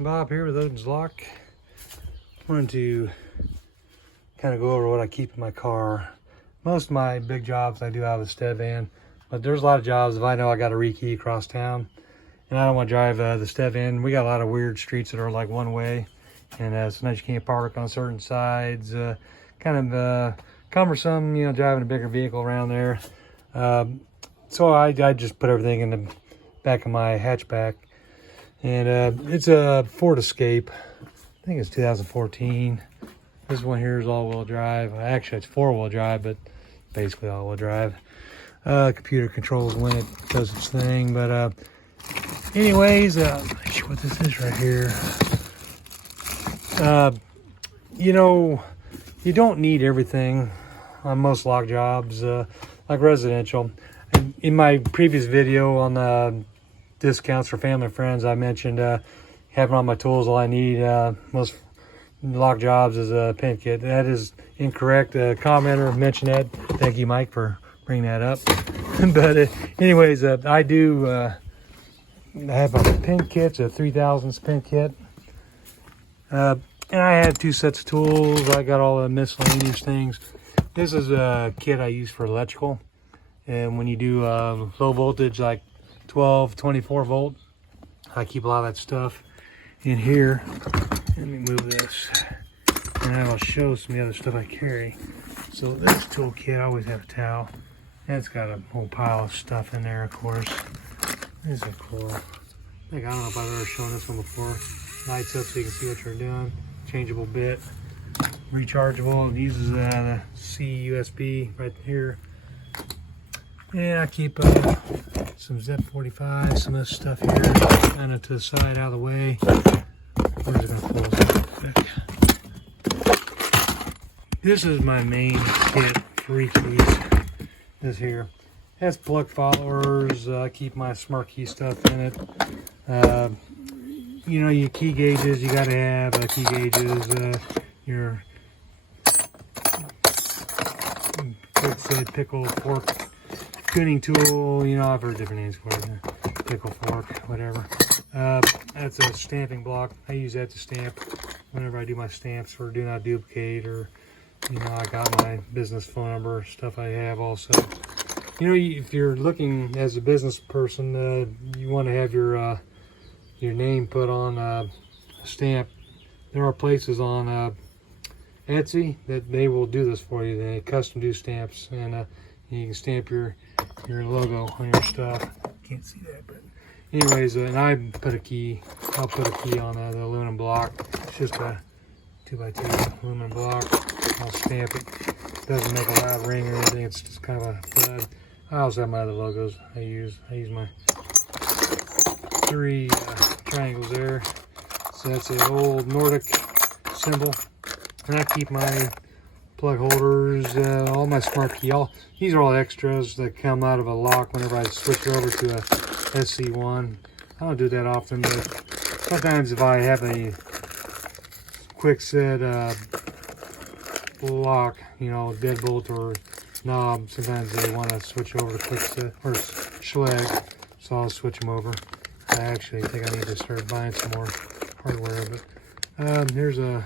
Bob here with Odin's Lock. Wanted to kind of go over what I keep in my car. Most of my big jobs I do out of the step van, but there's a lot of jobs if I know I got to rekey across town and I don't want to drive the step van. We got a lot of weird streets that are like one way, and sometimes you can't park on certain sides. Kind of cumbersome, you know, driving a bigger vehicle around there. So I just put everything in the back of my hatchback. And it's a Ford Escape. I think it's 2014. This one here is all-wheel drive. Actually, it's four-wheel drive, but basically all-wheel drive. Computer controls when it does its thing. But anyways, let me show what this is right here. You know, you don't need everything on most lock jobs, like residential. In my previous video on discounts for family and friends, I mentioned having all my tools. All I need most lock jobs is a pin kit. That is incorrect. A commenter mentioned that. Thank you, Mike, for bringing that up. But anyways, I do have a pin kit, a 3000s pin kit. And I have two sets of tools. I got all the miscellaneous things. This is a kit I use for electrical. And when you do low voltage, like 12, 24 volt, I keep a lot of that stuff in here. Let me move this, and I will show some of the other stuff I carry. So this toolkit, I always have a towel. That's got a whole pile of stuff in there, of course. This is cool. I don't know if I've ever shown this one before. Lights up so you can see what you're doing. Changeable bit, rechargeable. It uses the C USB right here. And I keep some Z45, some of this stuff here, kind of to the side, out of the way. Where's it going to close up? This is my main kit for rekeys. This here has plug followers. I keep my smart key stuff in it. You know, your key gauges, you got to have key gauges. Your pickle fork tuning tool, you know, I've heard different names for it. Pickle fork, whatever. That's a stamping block. I use that to stamp whenever I do my stamps for do not duplicate, or, you know, I got my business phone number, stuff I have also. You know, if you're looking as a business person, you want to have your name put on a stamp. There are places on Etsy that they will do this for you. They custom do stamps, and you can stamp your logo on your stuff. Can't see that, but anyways, and I put a key. I'll put a key on the aluminum block. It's just a 2x2 aluminum block. I'll stamp it. Doesn't make a loud ring or anything. It's just kind of a thud. I also have my other logos. I use my 3 triangles there. So that's an old Nordic symbol, and I keep my plug holders, all my smart key. These are all extras that come out of a lock whenever I switch over to a SC1. I don't do that often, but sometimes if I have a quick set lock, you know, deadbolt or knob, sometimes they want to switch over to quick set or Schlage, so I'll switch them over. I actually think I need to start buying some more hardware, but here's a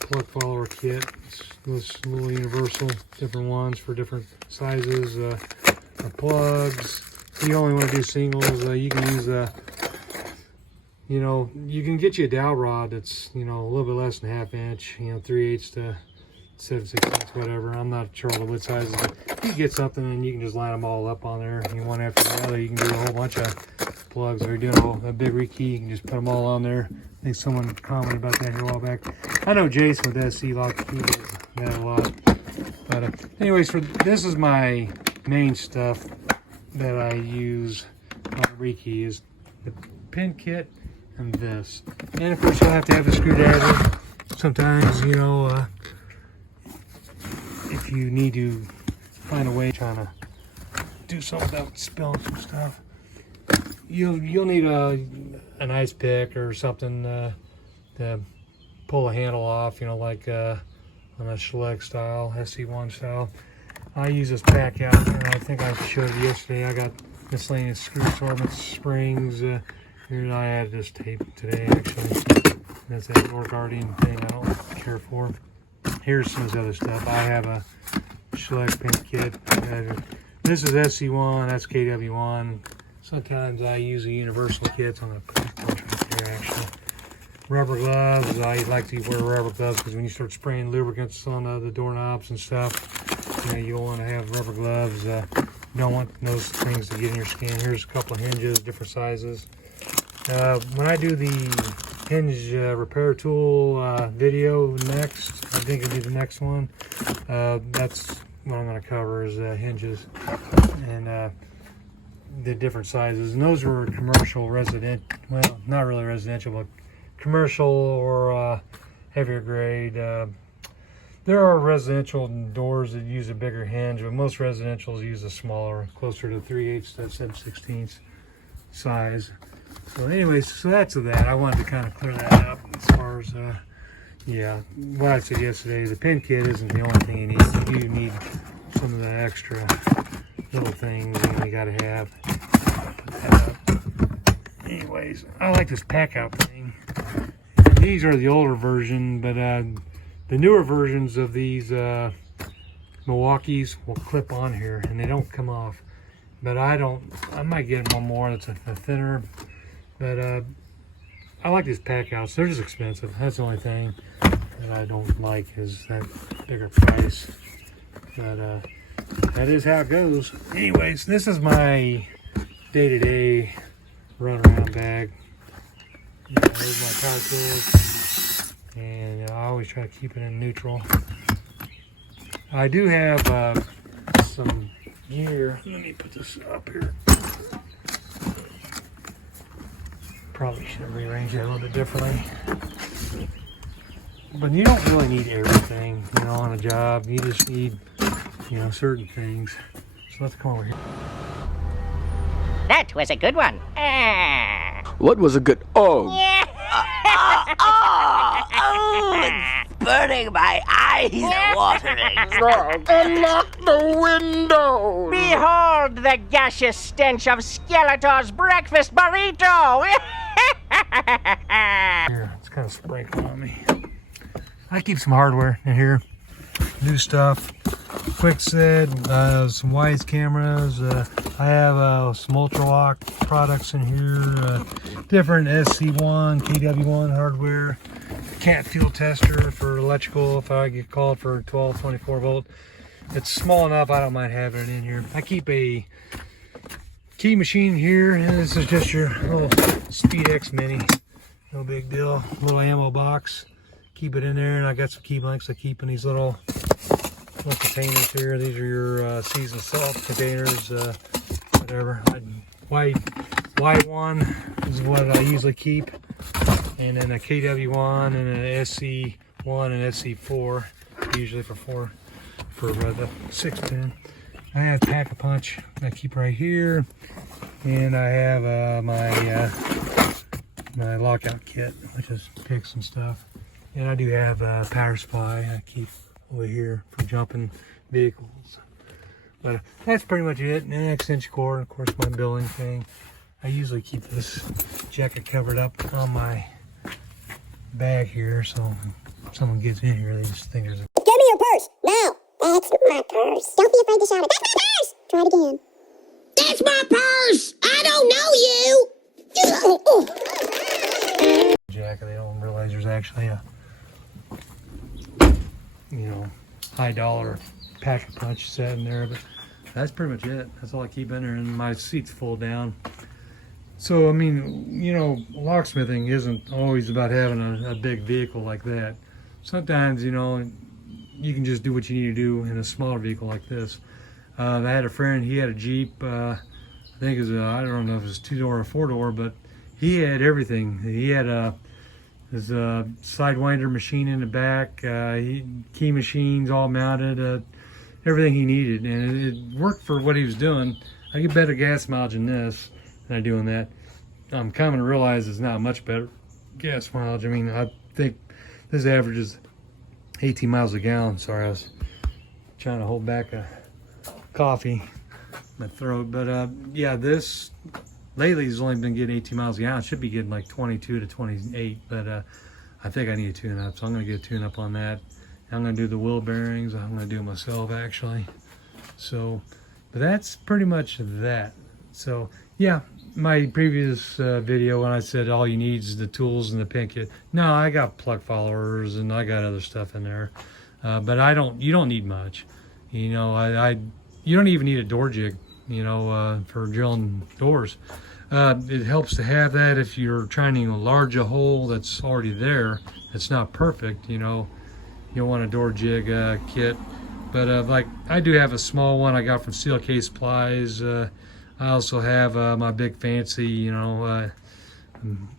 plug follower kit. This little universal, different ones for different sizes, plugs. You only want to do singles. You can use you know, you can get you a dowel rod that's, you know, a little bit less than 1/2 inch, you know, 3/8 to 7/16, whatever. I'm not sure all the wood sizes, but you can get something and you can just line them all up on there. You one after the other. You can do a whole bunch of plugs. If you're doing a big rekey, you can just put them all on there. I think someone commented about that here a while back. I know Jason with SC Lock key that a lot. But anyways, this is my main stuff that I use on rekey is the pin kit and this. And of course you'll have to have a screwdriver. Sometimes, you know, if you need to find a way trying to do something without spilling some stuff, you'll need an ice pick or something to pull a handle off, you know, like on a Schlage style, SC1 style. I use this pack out, and I think I showed you yesterday. I got miscellaneous screw assortments, springs, Here, I added this tape today, actually. That's that Door Guardian thing I don't care for. Here's some of this other stuff. I have a Schleck paint kit. This is SC1, that's KW1. Sometimes I use a universal kit, so I'm going to put a bunch right there, actually. Rubber gloves. I like to wear rubber gloves because when you start spraying lubricants on the doorknobs and stuff, you know, you'll want to have rubber gloves. You don't want those things to get in your skin. Here's a couple of hinges, different sizes. When I do the hinge repair tool video next, I think it'll be the next one. That's what I'm going to cover is hinges and the different sizes. And those were commercial, resident, well, not really residential, but commercial or heavier grade. There are residential doors that use a bigger hinge, but most residentials use a smaller, closer to 3/8 to 7/16 size. So anyways, so that's that. I wanted to kind of clear that up as far as, yeah, what I said yesterday, the pin kit isn't the only thing you need. You need some of the extra little things you gotta have. Put that up. Anyways, I like this pack out thing. These are the older version, but the newer versions of these Milwaukee's will clip on here and they don't come off. But I might get one more that's a thinner. But I like these pack outs. They're just expensive. That's the only thing that I don't like is that bigger price. But that is how it goes. Anyways, this is my day-to-day run-around bag. There's my power tools, and I always try to keep it in neutral. I do have some gear. Let me put this up here. Probably should have rearranged it a little bit differently. But you don't really need everything, you know, on a job. You just need, you know, certain things. So let's come over here. That was a good one. What was a good... Oh! It's burning my eyes and watering. Unlock the window! Behold the gaseous stench of Skeletor's breakfast burrito! Here, it's kind of sprinkling on me. I keep some hardware in here. New stuff. Quick set, some Wise cameras. I have some ultra lock products in here. Different SC1, KW1 hardware. Cat fuel tester for electrical if I get called for 12, 24 volt. It's small enough, I don't mind having it in here. I keep a key machine here, and this is just your little Speed X Mini. No big deal. Little ammo box. Keep it in there, and I got some key blanks I keep in these little containers here. These are your seasoned salt containers, whatever. White one is what I usually keep, and then a KW1 and an SC1 and SC4, usually for the 6-pin. I have Pack-a-Punch I keep right here, and I have my lockout kit, which is picks and stuff. And I do have a power supply I keep over here for jumping vehicles. But that's pretty much it. And an extension cord, of course, my billing thing. I usually keep this jacket covered up on my bag here, so if someone gets in here, they just think there's a... Give me your purse, now! That's my purse. Don't be afraid to shout it. That's my purse! Try it again. That's my purse! I don't know you! Jacket, they don't realize there's actually a, you know, high dollar Pack-a-Punch set in there, but that's pretty much it. That's all I keep in there, and my seat's full down. So, I mean, you know, locksmithing isn't always about having a big vehicle like that. Sometimes, you know, you can just do what you need to do in a smaller vehicle like this. I had a friend, he had a Jeep, I think it was, I don't know if it was 2-door or 4-door, but he had everything. He had his Sidewinder machine in the back, key machines all mounted, everything he needed, and it worked for what he was doing. I get better gas mileage in this than I do in that. I'm coming to realize it's not much better gas mileage. I mean, I think this averages 18 miles a gallon. Sorry, I was trying to hold back a coffee in my throat. But yeah, this lately he's only been getting 18 miles a gallon. Should be getting like 22 to 28, but I think I need a tune-up, so I'm going to get a tune-up on that. I'm going to do the wheel bearings. I'm going to do it myself, actually. So, but that's pretty much that. So, yeah, my previous video when I said all you need is the tools and the pin kit. No, I got plug followers and I got other stuff in there. But you don't need much. You know, you don't even need a door jig, you know, for drilling doors. It helps to have that if you're trying to enlarge a hole that's already there. It's not perfect, you know. You don't want a door jig kit. But like I do have a small one I got from Steel Case Supplies. I also have my big fancy, you know,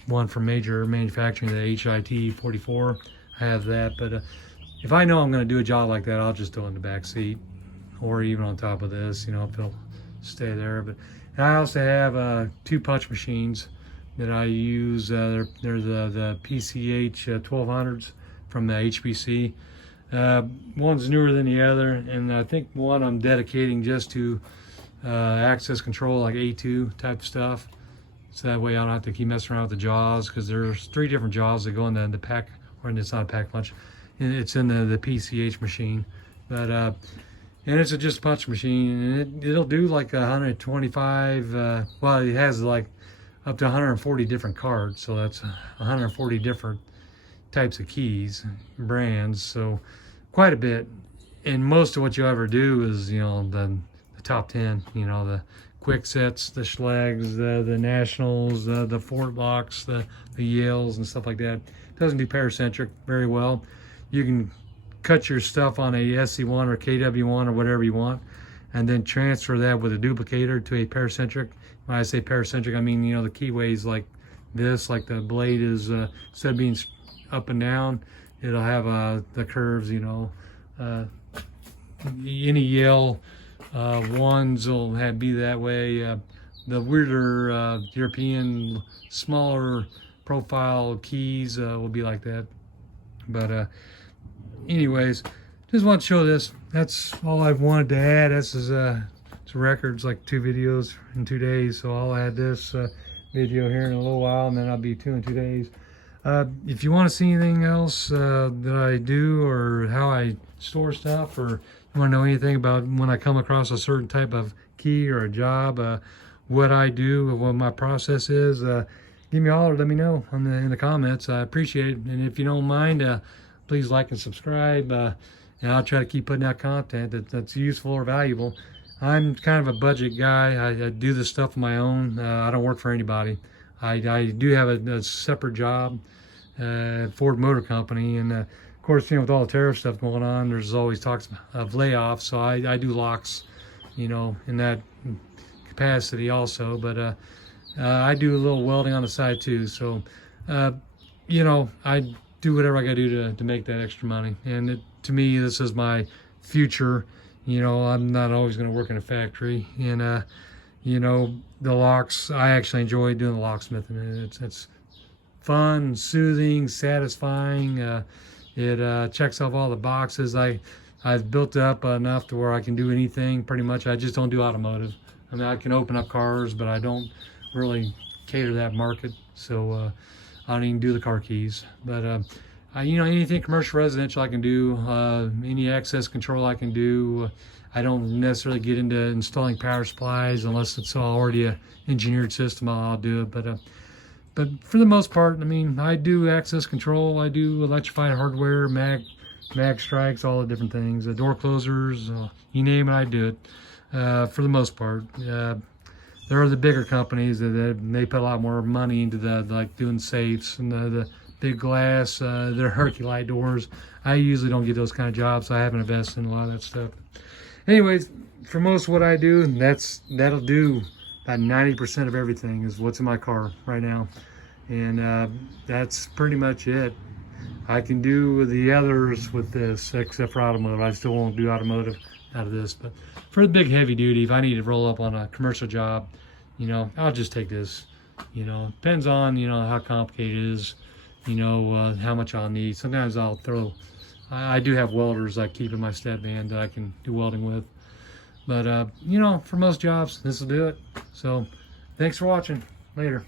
one from major manufacturing, the HIT 44. I have that, but if I know I'm going to do a job like that, I'll just throw it in the back seat or even on top of this, you know, if it'll stay there. But and I also have 2 punch machines that I use. They're the PCH 1200s from the HPC. One's newer than the other, and I think one I'm dedicating just to access control, like A2 type stuff. So that way I don't have to keep messing around with the jaws, because there's 3 different jaws that go in the pack, or it's not a pack punch. It's in the PCH machine. But and it's just a punch machine, and it'll do like 125, well, it has like up to 140 different cards, so that's 140 different types of keys, brands, so quite a bit. And most of what you ever do is, you know, the top 10, you know, the quick sets, the Schlags, the Nationals, the Fort Locks, the Yales and stuff like that. It doesn't do paracentric very well. You can cut your stuff on a SC1 or KW1 or whatever you want, and then transfer that with a duplicator to a paracentric. When I say paracentric, I mean, you know, the keyways like this, like the blade is, instead of being up and down, it'll have the curves, you know. Any Yale ones will be that way. The weirder European smaller profile keys will be like that. But anyways, just want to show this. That's all I've wanted to add. This is it's records, like 2 videos in 2 days, so I'll add this video here in a little while, and then I'll be 2 in 2 days. If you want to see anything else that I do, or how I store stuff, or you want to know anything about when I come across a certain type of key or a job, what I do, what my process is, give me a holler, let me know in the comments. I appreciate it. And if you don't mind, please like and subscribe, and I'll try to keep putting out content that's useful or valuable. I'm kind of a budget guy. I do this stuff on my own. I don't work for anybody. I do have a separate job at Ford Motor Company, and of course, you know, with all the tariff stuff going on, there's always talks of layoffs. So I do locks, you know, in that capacity also. But I do a little welding on the side too. So you know, I do whatever I gotta do to make that extra money. And to me, this is my future. You know, I'm not always gonna work in a factory. And you know, the locks, I actually enjoy doing the locksmithing. It's fun, soothing, satisfying. It checks off all the boxes. I've built up enough to where I can do anything pretty much. I just don't do automotive. I mean, I can open up cars, but I don't really cater to that market. So I don't even do the car keys. But you know, anything commercial, residential I can do. Any access control I can do. I don't necessarily get into installing power supplies unless it's already a engineered system. I'll do it. But for the most part, I mean, I do access control. I do electrified hardware, mag strikes, all the different things. Door closers, you name it, I do it. For the most part. There are the bigger companies that they put a lot more money into like doing safes and the big glass, their Herculite doors. I usually don't get those kind of jobs, so I haven't invested in a lot of that stuff. Anyways, for most of what I do, that'll do about 90% of everything is what's in my car right now. And that's pretty much it. I can do the others with this, except for automotive. I still won't do automotive out of this. But for the big heavy duty, if I need to roll up on a commercial job, you know, I'll just take this. You know, depends on, you know, how complicated it is, you know, how much I'll need. Sometimes I'll throw, I do have welders I keep in my stat van that I can do welding with. But, you know, for most jobs, this will do it. So Thanks for watching. Later.